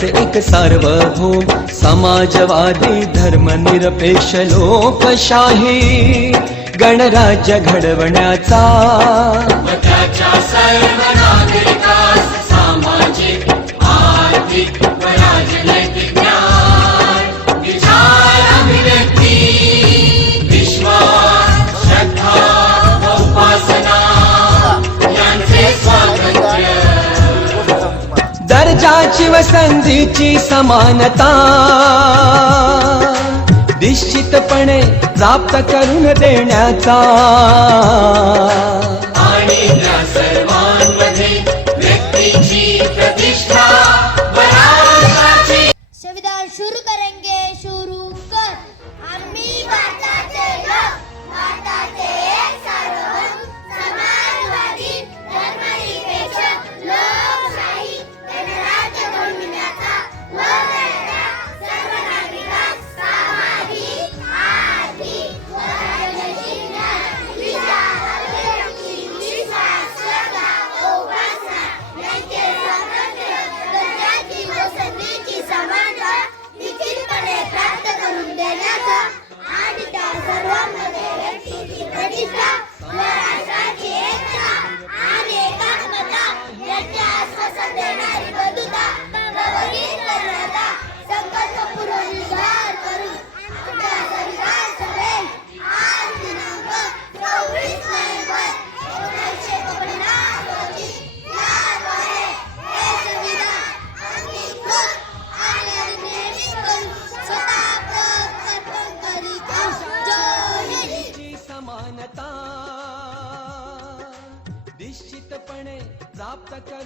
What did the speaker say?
भारताचे एक सार्वभौम समाजवादी धर्मनिरपेक्ष लोकशाही गणराज्य घडवण्याचा त्याच्या सर्व नागरिकास सामाजिक आर्थिक व राजनैतिक न्याय विचार अभिव्यक्ती विश्वास श्रद्धा व उपासना यांचे स्वातंत्र्य दर्जाची व संधीची समानता निश्चितपणे प्राप्त करून देण्याचा आणि त्या सर्वांमध्ये व्यक्तीची प्रतिष्ठा व राष्ट्राची संविधान शुरू करेंगे शुरू कर आम्ही भारताचे लोक भारताचे एक सार्वभौम समाजवादी धर्मनिरपेक्ष लोकशाही गणराज्य घडविण्याचा व त्याच्या सर्व नागरिकांस सामाजिक आर्थिक व राजनैतिक न्याय विचार अभिव्यक्ती विश्वास श्रद्धा व उपासना यांचे स्वातंत्र्य दर्जाची व संधीची समानता निश्चितपणे प्राप्त करून देण्याचा आणि त्या सर्वांमध्ये व्यक्तीची प्रतिष्ठा व राष्ट्राची एकता आणि एकात्मता यांचे आश्वासन देणारी बंधुता प्रबोधित करण्याचा संकल्पपूर्वक निर्धार करून आपल्या संविधान सभेत आज दिनांक 24 नोव्हेंबर 1949 रोजी याद्वारे हे संविधान अंगीकृत आणि अधिनियमित करून स्वतः अर्पण करीत आहोत. जय हिंद. ची समानता निश्चितपणे प्राप्त करून